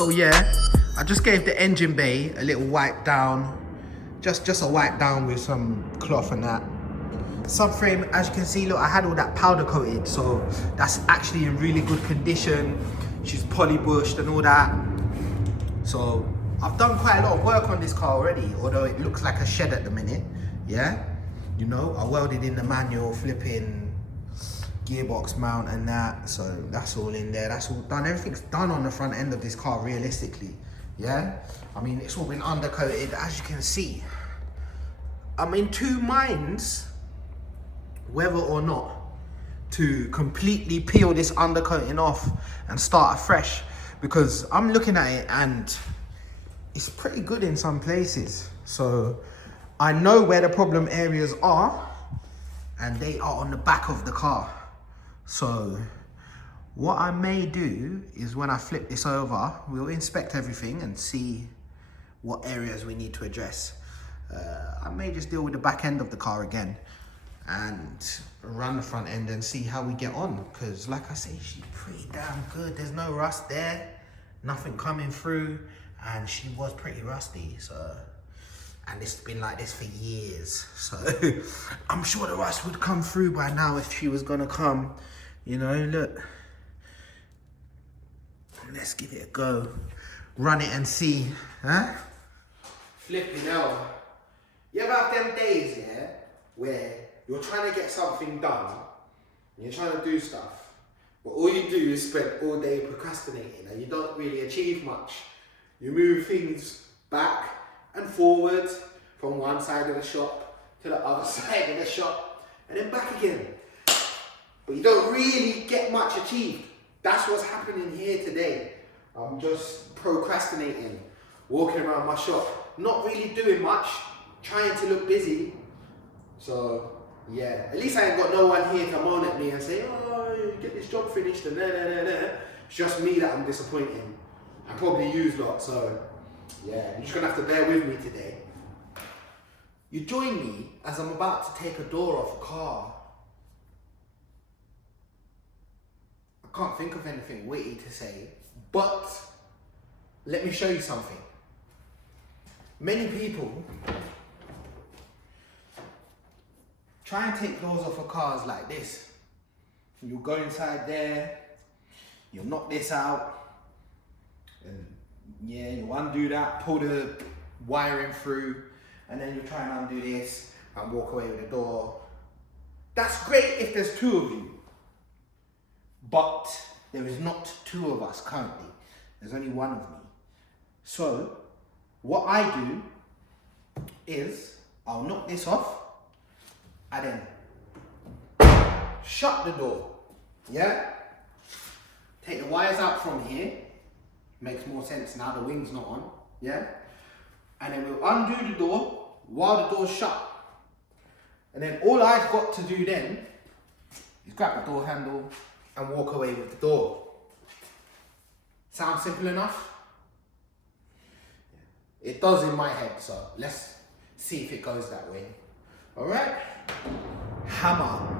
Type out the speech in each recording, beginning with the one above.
So yeah, I just gave the engine bay a little wipe down. Just a wipe down with some cloth and that. Subframe, as you can see, look, I had all that powder coated, so that's actually in really good condition. She's polybushed and all that. So I've done quite a lot of work on this car already, although it looks like a shed at the minute. Yeah, you know, I welded in the manual, flipping gearbox mount and that, so that's all in there. That's all done. Everything's done on the front end of this car realistically. Yeah, I mean, it's all been undercoated, as you can see. I'm in two minds whether or not to completely peel this undercoating off and start afresh, because I'm looking at it and it's pretty good in some places. So I know where the problem areas are, and they are on the back of the car. So what I may do is, when I flip this over, we'll inspect everything and see what areas we need to address. I may just deal with the back end of the car again and run the front end and see how we get on, because like I say, she's pretty damn good. There's no rust there, nothing coming through, and she was pretty rusty. So, and it's been like this for years, so I'm sure the rust would come through by now if she was gonna come. You know, look, let's give it a go, run it and see. Huh? Flipping hell. You ever have them days, yeah, where you're trying to get something done, and you're trying to do stuff, but all you do is spend all day procrastinating and you don't really achieve much? You move things back and forward from one side of the shop to the other side of the shop and then back again, but you don't really get much achieved. That's what's happening here today. I'm just procrastinating, walking around my shop, not really doing much, trying to look busy. So yeah, at least I ain't got no one here to moan at me and say, oh, you get this job finished and It's just me that I'm disappointing, and probably you lot. So yeah, you're just gonna have to bear with me today. You join me as I'm about to take a door off a car. I can't think of anything witty to say, but let me show you something. Many people try and take doors off of cars like this. You'll go inside there, you'll knock this out, and yeah, you'll undo that, pull the wiring through, and then you'll try and undo this and walk away with the door. That's great if there's two of you, but there is not two of us currently. There's only one of me. So what I do is I'll knock this off and then shut the door, yeah? Take the wires out from here. Makes more sense now, the wing's not on, yeah? And then we'll undo the door while the door's shut. And then all I've got to do then is grab the door handle and walk away with the door. Sound simple enough? It does in my head, so let's see if it goes that way. All right? Hammer.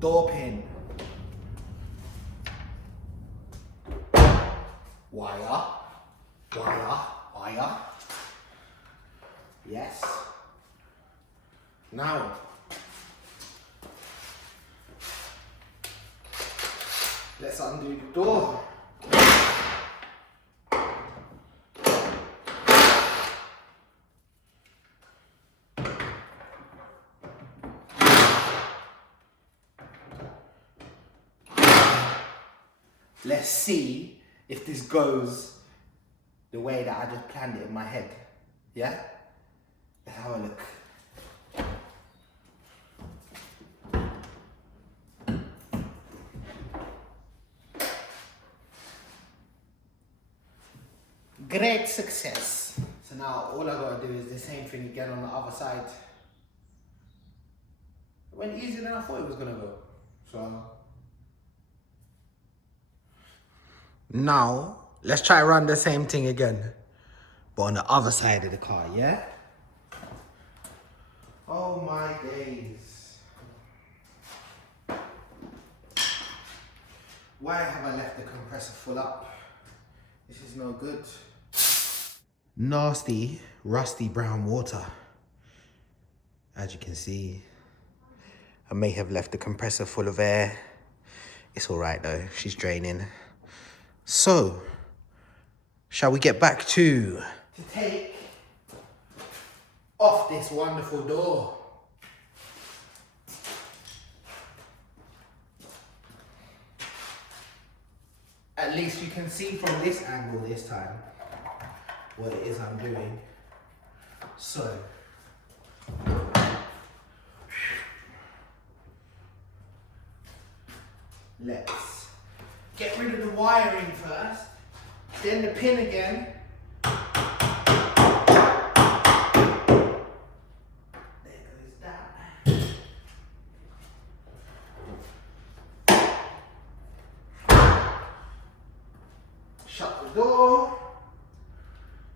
Door pin. Wire. Wire. Wire. Yes. Now, let's undo the door. Let's see if this goes the way that I just planned it in my head. Yeah? Let's have a look. Great success. So now all I gotta do is the same thing again on the other side. It went easier than I thought it was gonna go. So now let's try run the same thing again, but on the other side of the car, yeah? Oh my days. Why have I left the compressor full up? This is no good. Nasty, rusty brown water. As you can see, I may have left the compressor full of air. It's all right though, she's draining. So, shall we get back to take off this wonderful door? At least you can see from this angle this time what it is I'm doing. So, let's get rid of the wiring first, then the pin again. There goes that. Shut the door.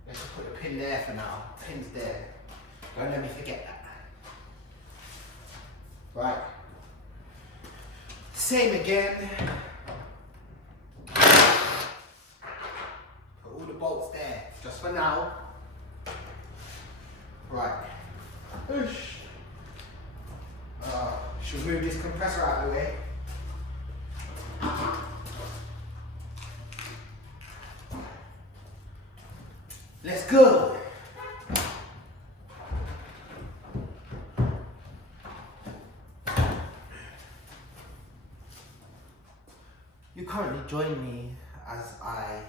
Let's just put a pin there for now. Pin's there. Don't let me forget that. Right. Same again. Put all the bolts there, just for now. Right. Should we move this compressor out of the way? Let's go. You currently join me as I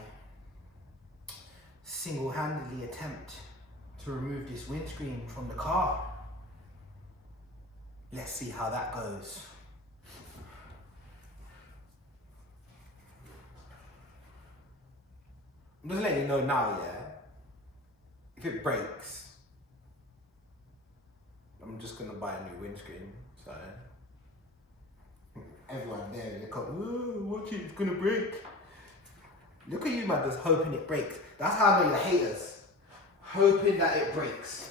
single-handedly attempt to remove this windscreen from the car. Let's see how that goes. I'm just letting you know now, yeah? If it breaks, I'm just gonna buy a new windscreen, so. Everyone there, they go, "Whoa, watch it, it's gonna break." Look at you, man, just hoping it breaks. That's how I know you're haters. Hoping that it breaks.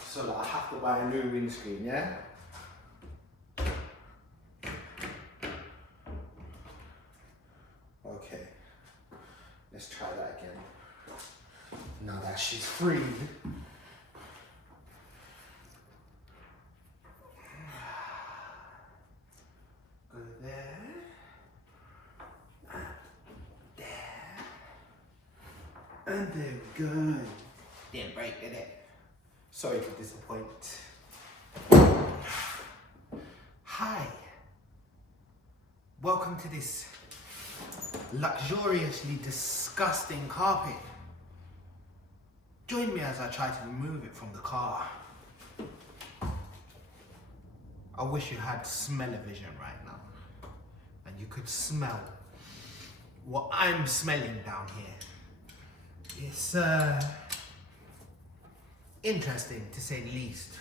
So that I have to buy a new windscreen, yeah? Okay. Let's try that again. Now that she's freed. Go there. And there. And there we go. Didn't break, did it? Sorry to disappoint. Hi. Welcome to this luxuriously disgusting carpet. Join me as I try to remove it from the car. I wish you had smell-o-vision right now and you could smell what I'm smelling down here. It's interesting to say the least.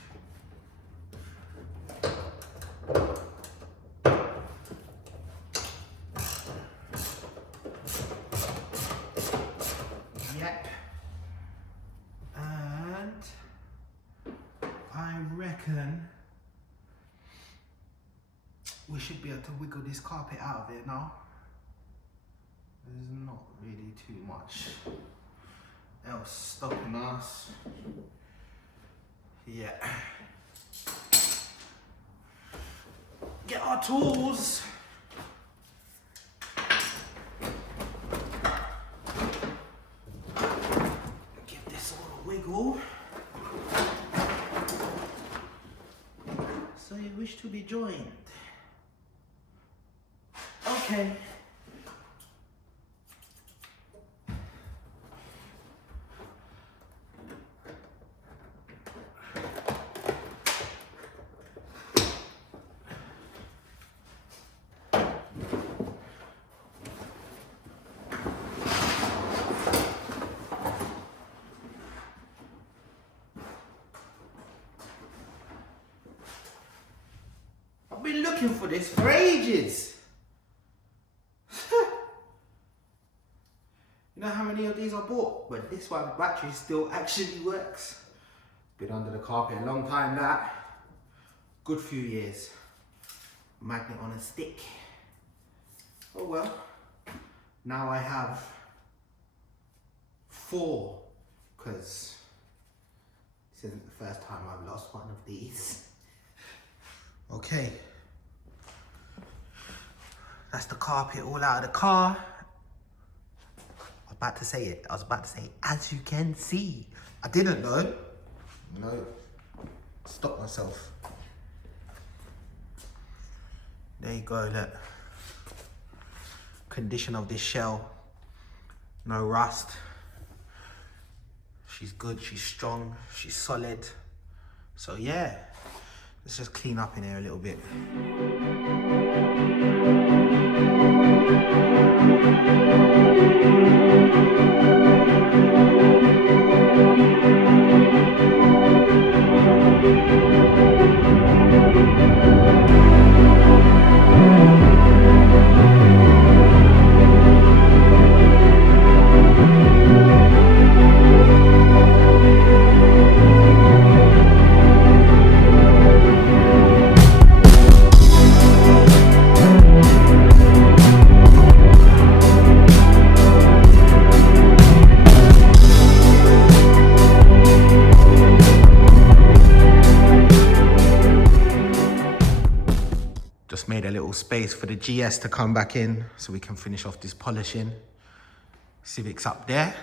Yep. And I reckon we should be able to wiggle this carpet out of there now. There's not really too much else stopping us. Yeah. Get our tools. Give this all a wiggle. So you wish to be joined? Okay. I've been looking for this for ages. You know how many of these I bought? But this one, the battery still actually works. Been under the carpet a long time, that. Good few years. Magnet on a stick. Oh well. Now I have 4, because this isn't the first time I've lost one of these. Okay. That's the carpet all out of the car. I was about to say it. I was about to say, as you can see. I didn't though. No. Stop myself. There you go, look. Condition of this shell. No rust. She's good, she's strong, she's solid. So yeah, let's just clean up in here a little bit. Just made a little space for the GS to come back in so we can finish off this polishing. Civic's up there.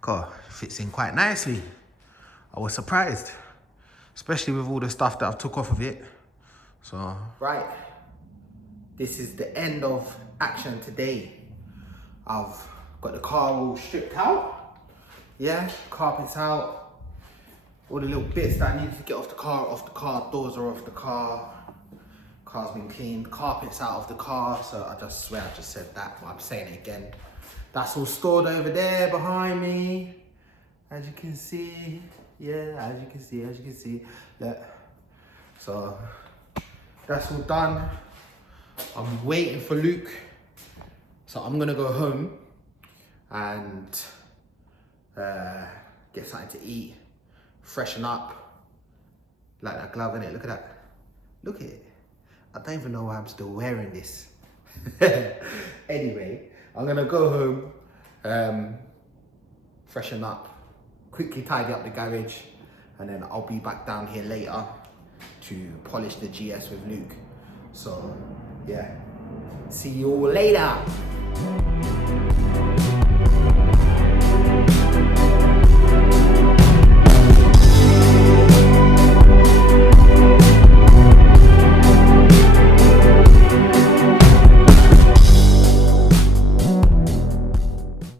God, fits in quite nicely. I was surprised, especially with all the stuff that I've took off of it. So, right. This is the end of action today. I've got the car all stripped out. Yeah, carpet's out. All the little bits that I needed to get off the car, doors are off the car. Car's been cleaned, carpet's out of the car, so I just swear I just said that, but I'm saying it again. That's all stored over there behind me. As you can see, yeah, as you can see, look. So, that's all done. I'm waiting for Luke. So I'm gonna go home and get something to eat, freshen up. Like that glove, innit? Look at that. Look at it. I don't even know why I'm still wearing this. Anyway, I'm gonna go home, freshen up, quickly tidy up the garage, and then I'll be back down here later to polish the GS with Luke. So, yeah, see you all later.